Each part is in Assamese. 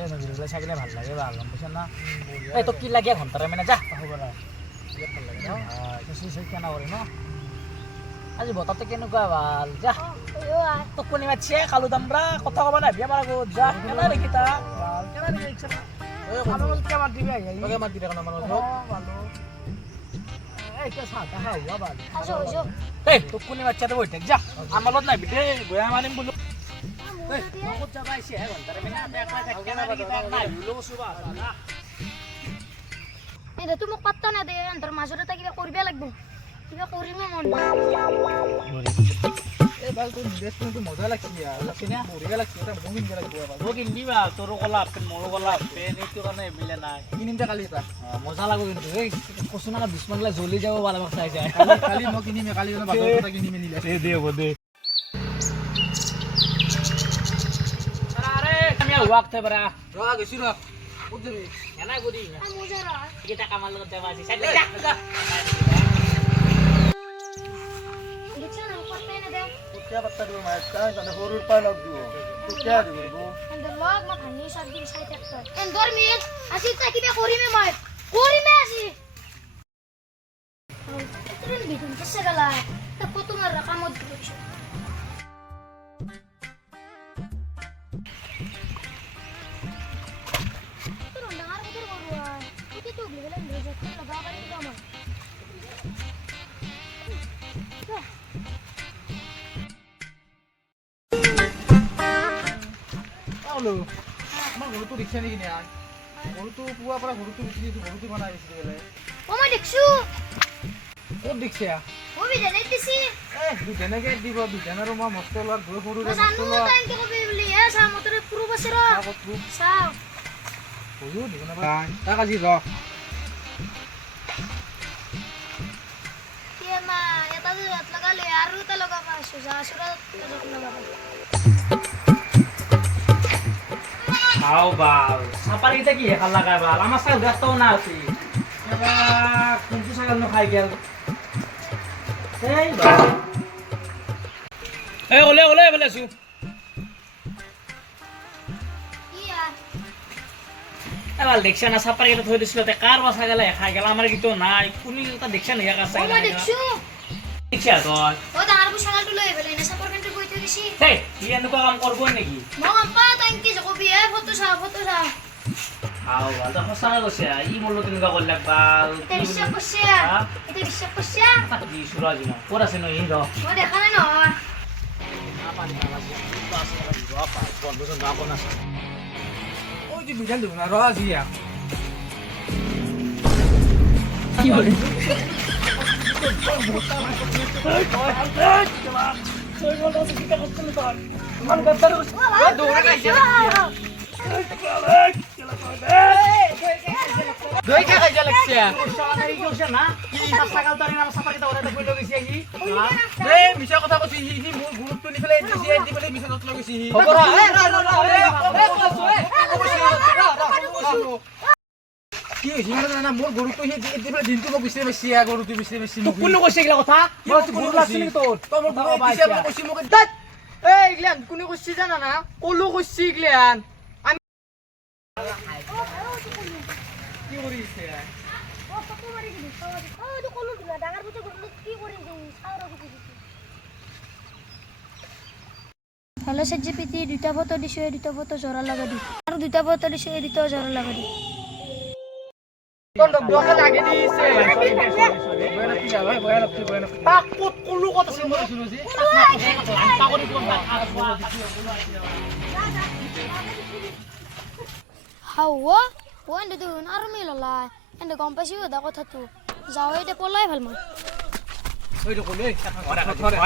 এই নদীগুলো চাইলে ভাল লাগে ভাল গম পাইছ না এই তো কি লাগে ঘন্টারে মানে যা হ'ব না ভাল লাগে ন সেই কেনা কৰে ন আজি বতাহটো কেনেকুৱা ভাল যা টোপনি মাতিছে কালু দামৰা কথা ক'বা নাই বিয়া মাৰা গ'ত যা কেনা দেখি তা ভাল কেনা দেখি ইচ্ছা আমাৰ কিয় মাত দিবি আহি আহি মাত দিবি আমাৰ ভালো এই তো চাহ খাই হোৱা ভাল এই টোপনি মাতিছে বহি থাক যা আমাৰ লগত নাই বিদে গয়া মাৰিম বোলো এই ক'ত যাবা আহিছে হে ঘন্টাৰে মানে একলা থাক কেনা দেখি তা নাই বোলো সুবা এই তুমি মোক পাত্তা না দে তোৰ মাজতে তা কিবা কৰিব লাগিব কিবা কৰিমে মন এই ভাল তোৰ ড্ৰেছটো মজা লাগছি আৰু লাগছিনা বঢ়িয়া লাগছি এটা মহিন গলা কিবা মোক কিনিবা তোৰ কলা পেন মোৰো কলা পেন এইটো কাৰণে মিলে নাই কিনিম দে কালি এটা মজা লাগব কিন্তু এই কচুনা 20 মান গলা জ্বলি যাব বালা মাছ চাই যায় কালি মই কিনিম কালি বাজাৰৰ পৰা কিনিম নিলে দে হ'ব দে আৰে আমি ওয়াক্ত বৰা ৰ গৈছি ৰ ক'ত যাবি এনা গদি মজা ৰ কিটা কামাৰ লগত যাবা আছে সাইড যা দেখছ না পত্তা না দে क्या पत्ता दो मैं काय तने 4 रुपया लग दो तो क्या दे गो এন্দৰ লগ মই ভানি সব দিন চাই থাকত এন্দৰ মিল আসি তা কিবা কৰিমে মই কৰিমে আসি তোৰ বিধন কছে গলা তা কত মাৰ কামত দিছ তোৰ ডাঙৰ কত করবা কি তো গলে গলে যত লগা পারি তো আমার হলো আমার গরুটো রিক্সা নেকি না গরুটো পুয়া পৰা গৰুটো বিক্ৰি গৰুটো বানাই দিছে গলে ও মই দেখছো ক'ত ৰিক্সা ও বিধনে দিছি দুজনকে দিব দুজনৰ মই মস্ত লোৱাৰ গৰু গৰু জানো টাইম কে কবি বলি এ সা মতৰে পুৰো বছৰ সাও গৰু দিব না তা কাজি ৰ কে মা এটা যে হাত লাগালে আর তা লাগাবা সুজা সুরা লাগাবা আও বাল সাপার এটা কি হেকাল লাগাই বাল আমার সাল গাছটাও না আছে এবা কোনটো ছাগল ন খাই গেল এই বাল এই ওলে ওলে বলেছু ইয়া এবাল দেখছ না সাপার এটা থৈ দিছিল তে কার বাসা গেল খাই গেল আমার কি তো নাই কুনি তা দেখছ না কার ও ছাগল মই দেখছো দেখছ তো ও দাঁড় বসালটো লই বেলে না সাপর কেন্দ্র কইতে দিছি এই কি এনেকুৱা কাম করব নাকি মই আম্পা টাইম কি কবি এ ফটো সা আও বাল তা হসা গছে ই মল্ল তেনেকুৱা কল বাল এটা বিশ্বাস করছে এটা বিশ্বাস করছে জি সুরাজি না কোর আছে নই র মই দেখা নাই ন ওই যে বিজান দেব না রাজিয়া কি বলে মান গদ্দার দৌড়ে গাইছে দই কে গাইছে লাগছে শালা এই কোছ না কি সাকাল তারি নাম সাপা কিটা ওরে কইলো গেছি হি এই মিছা কথা কইছি হি মোর গ্রুপটো নি ফেলে দিছি এই দি ফেলে মিছা কথা কইছি হি হবরা কি হইছে না মোর গরুটো হি দি ফেলে দিনটো মোক বিছে বেছি গরুটো বিছে বেছি মোক কোন কইছে গিলা কথা মই তো গরু লাগছ নি তোর তো মোর গরু দিছে মোক কইছি মোক দাত এই ইগলান কোনে কইছি জানা না কলু কইছি ইগলান কি করিছে ও ফটো মারি দিবি ও তো কলু দিলা ডাঙার বুতে গলু কি করি দেই সারা বুতে দিছি হ্যালো সজ্জিপিতি দুটা ফটো দিছো এই দুটা ফটো জোড়া লাগা দি আর দুটা ফটো দিছো এই দুটা জোড়া লাগা দি কোন ডকা লাগে দিছে বয়না কি ভাই বয়না কি বয়না পাক কোত কলু কত আছে মই শুনছি তা করি কোন হাওয়া ও এন্ড তো আর মিললা এন্ড কম পাইছি ওদা কথা তো যাও এটা পলাই ভাল মই ওই তো কলু ধরে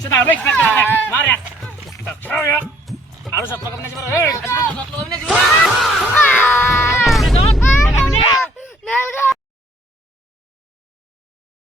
সেটা রে মারে আর সব টাকা না যাবে